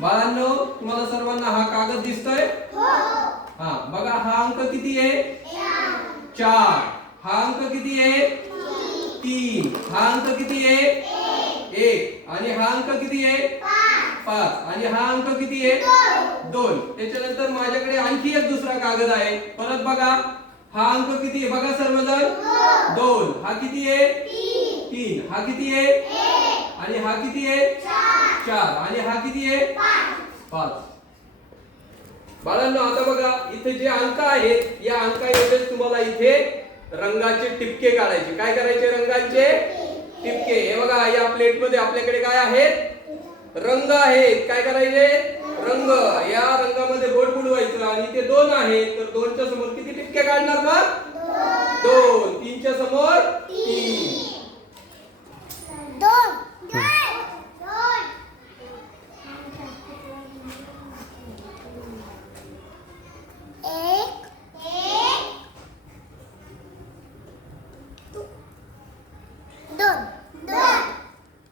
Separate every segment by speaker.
Speaker 1: बाळांनो तुम्हाला सर्वांना हा कागद दिसतोय? हा. बघा हा अंक किती आहे? चार. हा अंक किती आहे? तीन. हा अंक किती आहे? एक. आणि हा अंक किती आहे? पाच. आणि हा अंक किती आहे? दोन. त्याच्यानंतर माझ्याकडे आणखी एक दुसरा कागद आहे. परत बघा. हा अंक किती आहे? बघा सर्वजण. दोन. हा किती आहे? तीन. हा किती आहे? आणि हा किती आहे? चार. आणि हा किती आहे? पाच. बाळांनो आता बघा इथे जे अंक आहेत या अंकाएवढेच तुम्हाला इथे रंगाचे टिपके काढायचे. काय करायचे रंगाचे? टिपके. हे बघा या प्लेटमध्ये आपल्याकडे काय आहेत? रंग आहेत. काय करायचे? रंग. या रंगामध्ये बोट बुडवायचं आणि ते दोन आहेत. तर दोनच्या समोर किती टिपके काढणार मग दोन. तीनच्या समोर तीन
Speaker 2: दोन दोन एक एक दोन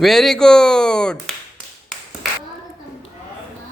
Speaker 1: व्हेरी गुड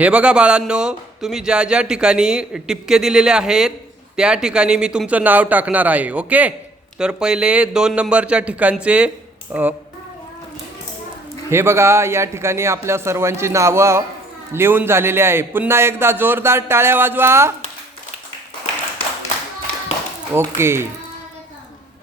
Speaker 1: हे बघा बाळांनो तुम्ही ज्या ज्या ठिकाणी टिपके दिलेले आहेत त्या ठिकाणी मी तुमचं नाव टाकणार आहे ओके? तर पहिले दोन नंबरच्या ठिकाणचे हे बघा या ठिकाणी आपल्या सर्वांची नावं लिहून झालेली आहे. पुन्हा एकदा जोरदार टाळ्या वाजवा. ओके.